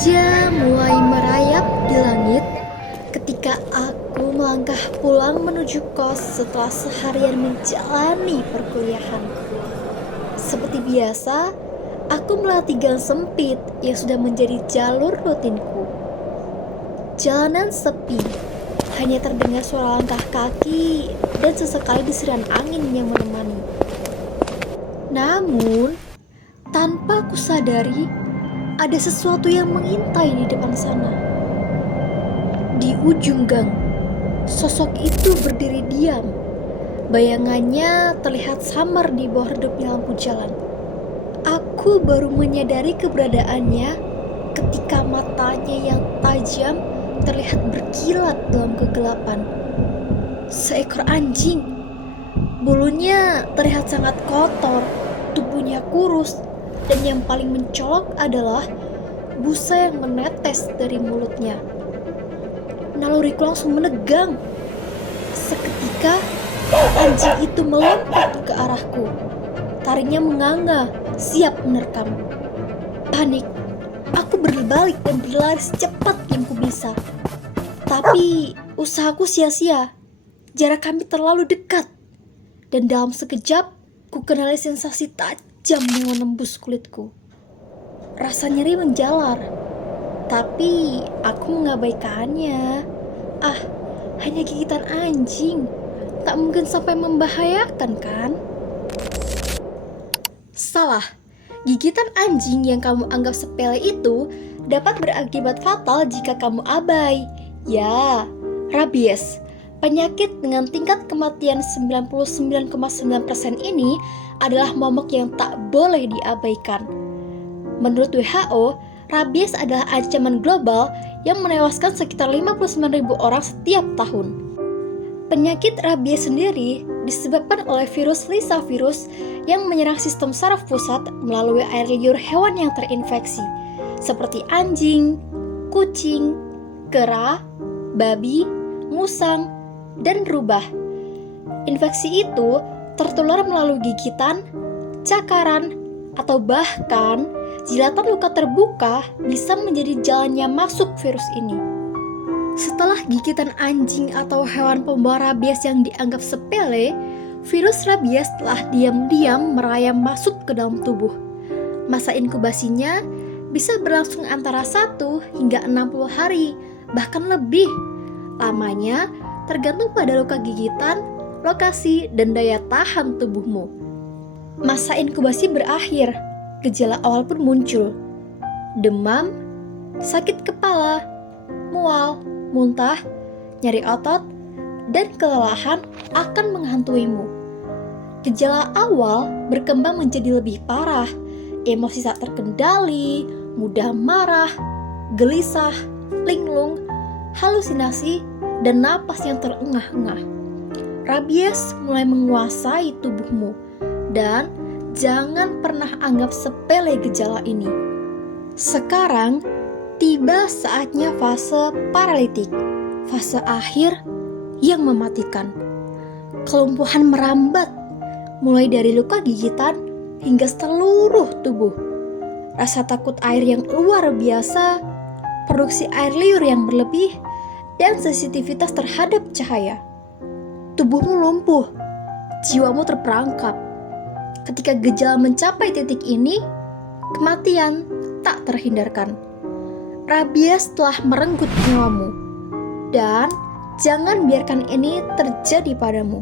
Senja mulai merayap di langit ketika aku melangkah pulang menuju kos setelah seharian menjalani perkuliahanku. Seperti biasa, aku melewati gang sempit yang sudah menjadi jalur rutinku. Jalanan sepi, hanya terdengar suara langkah kaki dan sesekali desiran angin yang menemani. Namun, tanpa aku sadari, ada sesuatu yang mengintai di depan sana. Di ujung gang, sosok itu berdiri diam. Bayangannya terlihat samar di bawah redupnya lampu jalan. Aku baru menyadari keberadaannya ketika matanya yang tajam terlihat berkilat dalam kegelapan. Seekor anjing. Bulunya terlihat sangat kotor, tubuhnya kurus, dan yang paling mencolok adalah busa yang menetes dari mulutnya. Naluriku langsung menegang. Seketika, anjing itu melompat ke arahku. Taringnya menganga, siap menerkam. Panik, aku berbalik dan berlari secepat yang ku bisa. Tapi usahaku sia-sia. Jarak kami terlalu dekat. Dan dalam sekejap, ku kenali sensasi tajam yang menembus kulitku. Rasa nyeri menjalar, tapi aku mengabaikannya. Hanya gigitan anjing. Tak mungkin sampai membahayakan, kan? Salah. Gigitan anjing yang kamu anggap sepele itu dapat berakibat fatal jika kamu abai. Ya, rabies. Penyakit dengan tingkat kematian 99,9% ini adalah momok yang tak boleh diabaikan. Menurut WHO, rabies adalah ancaman global yang menewaskan sekitar 59.000 orang setiap tahun. Penyakit rabies sendiri disebabkan oleh virus Lassa virus yang menyerang sistem saraf pusat melalui air liur hewan yang terinfeksi, seperti anjing, kucing, kera, babi, musang, dan rubah. Infeksi itu tertular melalui gigitan, cakaran, atau bahkan jilatan luka terbuka bisa menjadi jalannya masuk virus ini. Setelah gigitan anjing atau hewan pembawa rabies yang dianggap sepele, virus rabies telah diam-diam merayap masuk ke dalam tubuh. Masa inkubasinya bisa berlangsung antara 1 hingga 60 hari, bahkan lebih. Lamanya tergantung pada luka gigitan, lokasi, dan daya tahan tubuhmu. Masa inkubasi berakhir, gejala awal pun muncul. Demam, sakit kepala, mual, muntah, nyeri otot, dan kelelahan akan menghantuimu. Gejala awal berkembang menjadi lebih parah, emosi tak terkendali, mudah marah, gelisah, linglung, halusinasi, dan napas yang terengah-engah. Rabies mulai menguasai tubuhmu, dan jangan pernah anggap sepele gejala ini. Sekarang tiba saatnya fase paralitik, fase akhir yang mematikan. Kelumpuhan merambat, mulai dari luka gigitan hingga seluruh tubuh. Rasa takut air yang luar biasa, produksi air liur yang berlebih, dan sensitivitas terhadap cahaya. Tubuhmu lumpuh, jiwamu terperangkap. Ketika gejala mencapai titik ini, kematian tak terhindarkan. Rabies telah merenggut nyawamu, dan jangan biarkan ini terjadi padamu.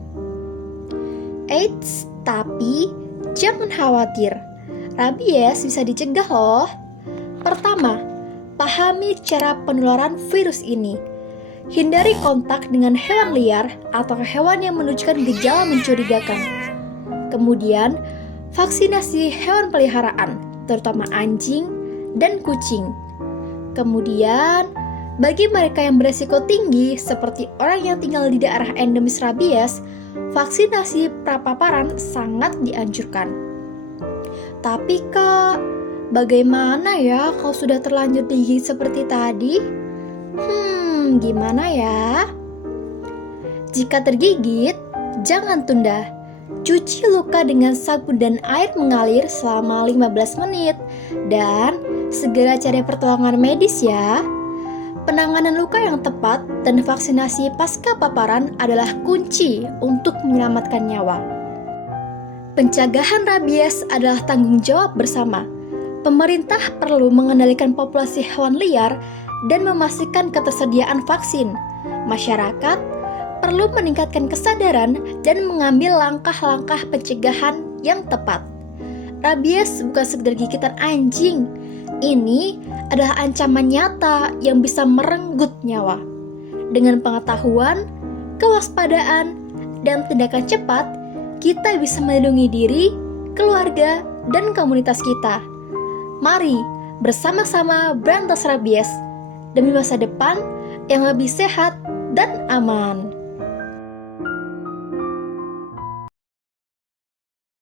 Eits, tapi jangan khawatir. Rabies bisa dicegah loh. Pertama, pahami cara penularan virus ini. Hindari kontak dengan hewan liar atau hewan yang menunjukkan gejala mencurigakan. Kemudian, vaksinasi hewan peliharaan, terutama anjing dan kucing. Kemudian, bagi mereka yang beresiko tinggi seperti orang yang tinggal di daerah endemis rabies, vaksinasi prapaparan sangat dianjurkan. Tapi Kak, bagaimana ya kalau sudah terlanjur digigit seperti tadi? Gimana ya? Jika tergigit, jangan tunda. Cuci luka dengan sabun dan air mengalir selama 15 menit dan segera cari pertolongan medis ya. Penanganan luka yang tepat dan vaksinasi pasca paparan adalah kunci untuk menyelamatkan nyawa. Pencegahan rabies adalah tanggung jawab bersama. Pemerintah perlu mengendalikan populasi hewan liar dan memastikan ketersediaan vaksin. Masyarakat perlu meningkatkan kesadaran dan mengambil langkah-langkah pencegahan yang tepat. Rabies bukan sekedar gigitan anjing. Ini adalah ancaman nyata yang bisa merenggut nyawa. Dengan pengetahuan, kewaspadaan, dan tindakan cepat, kita bisa melindungi diri, keluarga, dan komunitas kita. Mari bersama-sama berantas rabies demi masa depan yang lebih sehat dan aman.